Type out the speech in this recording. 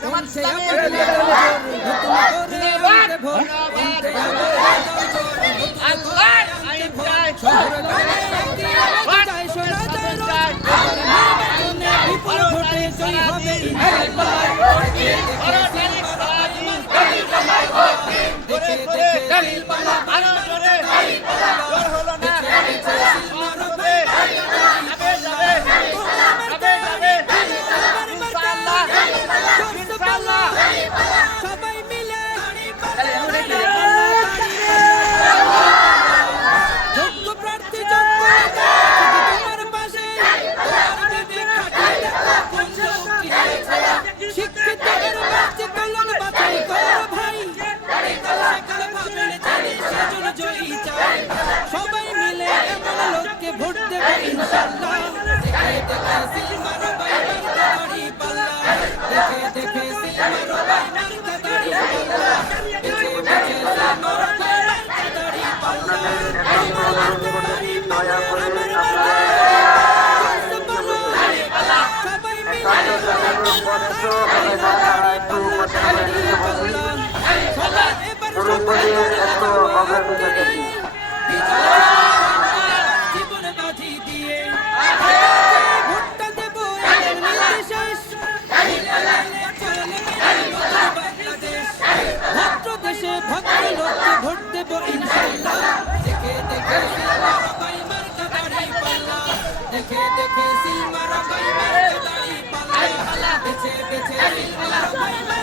জামাত ইসলামী আল্লাহ আইন চাই বিপুল ভোটে জয়ী হবে সবাই মিলে যোগ্য প্রার্থী তোমার পাশে শিক্ষিত কলম বাছাই করো ভাই সবাই মিলে এমন লোককে ভোট দেবে ইনশাআল্লাহ দেখে সিলমারো ভাই মারতে দাড়ি পাল্লা দেখে সিলমারো ভাই মারতে দাড়ি পাল্লা দেখে সিলমারো ভাই মারতে দাড়ি পাল্লা সবাই জীবন বাজি দিয়ে ভোটটা দেব নির্দেশ বাংলাদেশ ভদ্র দেশে ভদ্র লোককে ভোট দেব ইনশাআল্লাহ দেখে সিলমারো ভাই মারতে দাড়ি পাল্লা দেখে সিলমারো ভাই মারতে দাড়ি পাল্লা বেছে সিলমারো ভাই